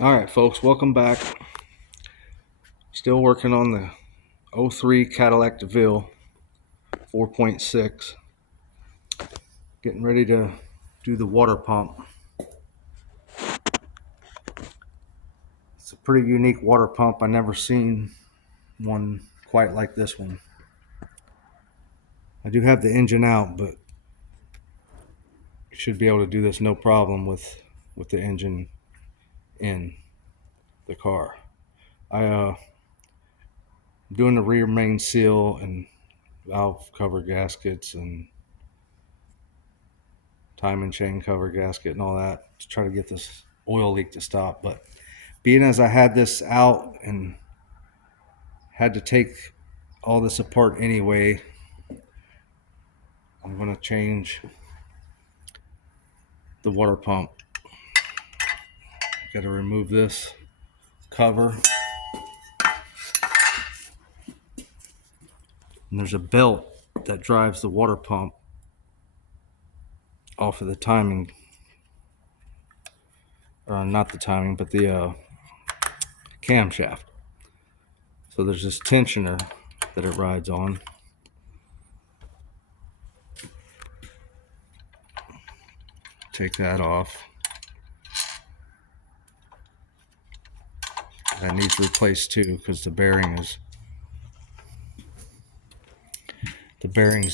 All right, folks, welcome back. Still working on the '03 Cadillac DeVille 4.6. Getting ready to do the water pump. It's a pretty unique water pump. I never seen one quite like this one. I do have the engine out, but you should be able to do this no problem with the engine in the car. I'm doing the rear main seal and valve cover gaskets and timing chain cover gasket and all that to try to get this oil leak to stop. But being as I had this out and had to take all this apart anyway, I'm going to change the water pump. Got to remove this cover. And there's a belt that drives the water pump off of the timing, not the timing, but the camshaft. So there's this tensioner that it rides on. Take that off. That needs replaced too because the bearing's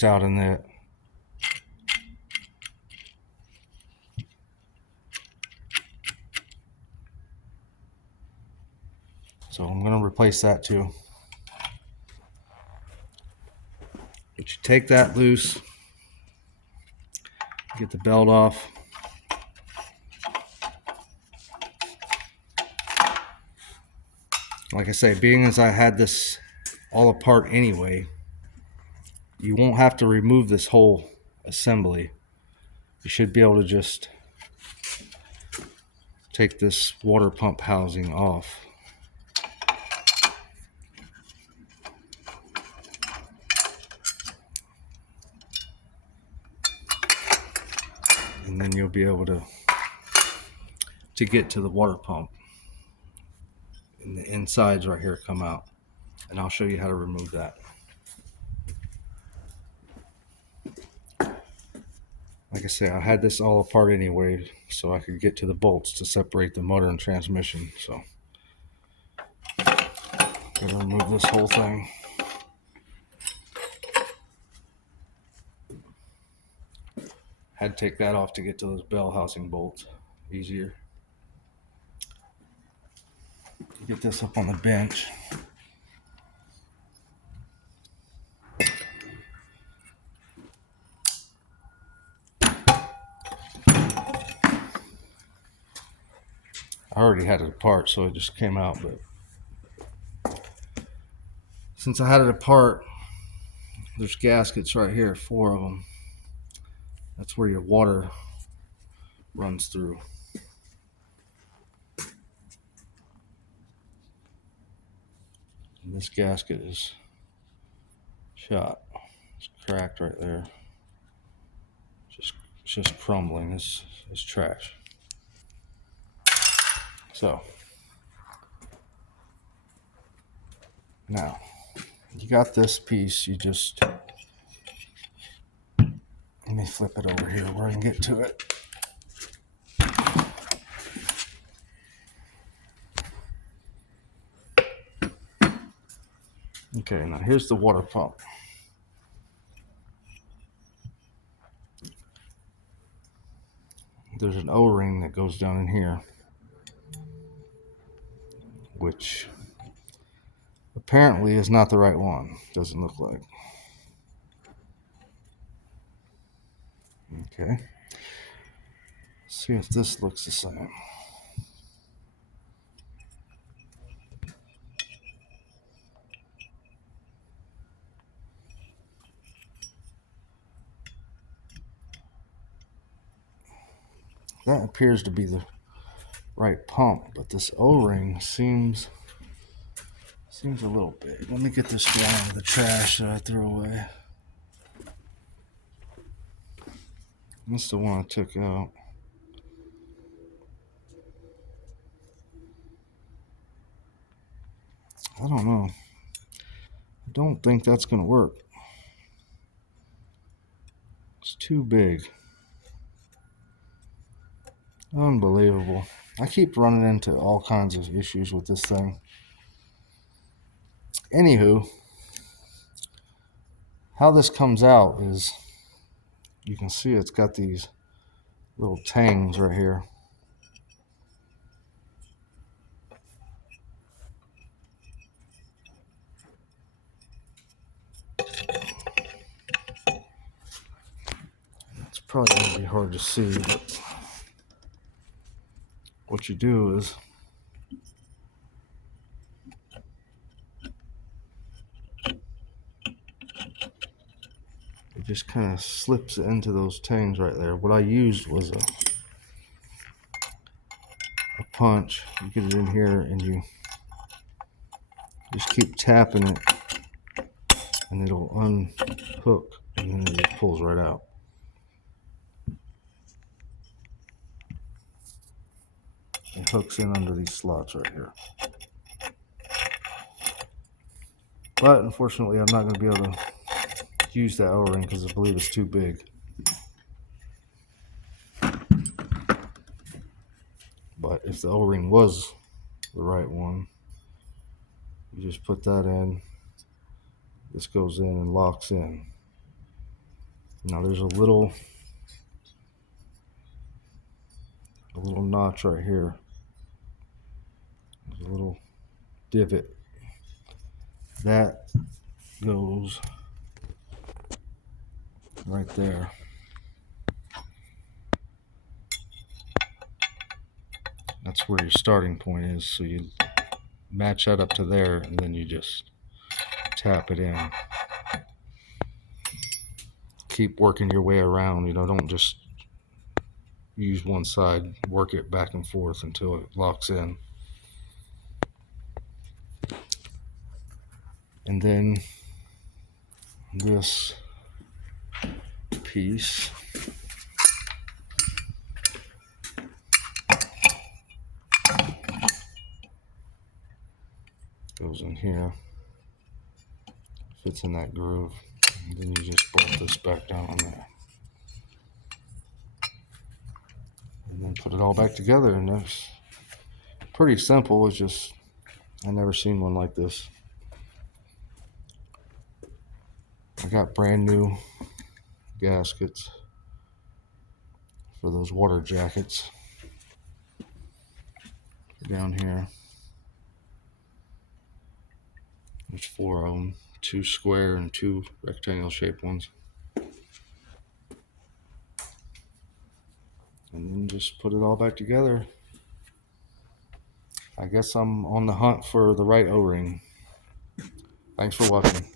out in the so I'm going to replace that too. But you take that loose, get the belt off. Like I say, being as I had this all apart anyway, you won't have to remove this whole assembly. You should be able to just take this water pump housing off. And then you'll be able to get to the water pump. And the insides right here come out. And I'll show you how to remove that. Like I say, I had this all apart anyway, so I could get to the bolts to separate the motor and transmission. So, gotta remove this whole thing. Had to take that off to get to those bell housing bolts. Easier. Get this up on the bench. I already had it apart, so it just came out, but since I had it apart, there's gaskets right here, 4 of them. That's where your water runs through. And this gasket is shot. It's cracked right there. It's just crumbling. It's trash. So now you got this piece. You just let me flip it over here where I can get to it. Okay, now here's the water pump. There's an O-ring that goes down in here, which apparently is not the right one. Doesn't look like. Okay. See if this looks the same. That appears to be the right pump, but this O-ring seems a little big. Let me get this down out of the trash that I threw away. That's the one I took out. I don't know. I don't think that's going to work. It's too big. Unbelievable. I keep running into all kinds of issues with this thing. Anywho, how this comes out is, you can see it's got these little tangs right here. It's probably going to be hard to see, but what you do is it just kind of slips into those tangs right there. What I used was a punch. You get it in here and you just keep tapping it and it'll unhook and then it just pulls right out. It hooks in under these slots right here. But unfortunately, I'm not going to be able to use that O-ring because I believe it's too big. But if the O-ring was the right one, you just put that in. This goes in and locks in. Now there's a little notch right here. There's a little divot. That goes right there. That's where your starting point is. So you match that up to there and then you just tap it in. Keep working your way around, don't just use one side, work it back and forth until it locks in. And then this piece goes in here, fits in that groove, and then you just bolt this back down on there. And then put it all back together, and it's pretty simple. It's just, I never seen one like this. I got brand new gaskets for those water jackets down here. There's 4 of them, 2 square and 2 rectangle shaped ones. And then just put it all back together. I guess I'm on the hunt for the right O-ring. Thanks for watching.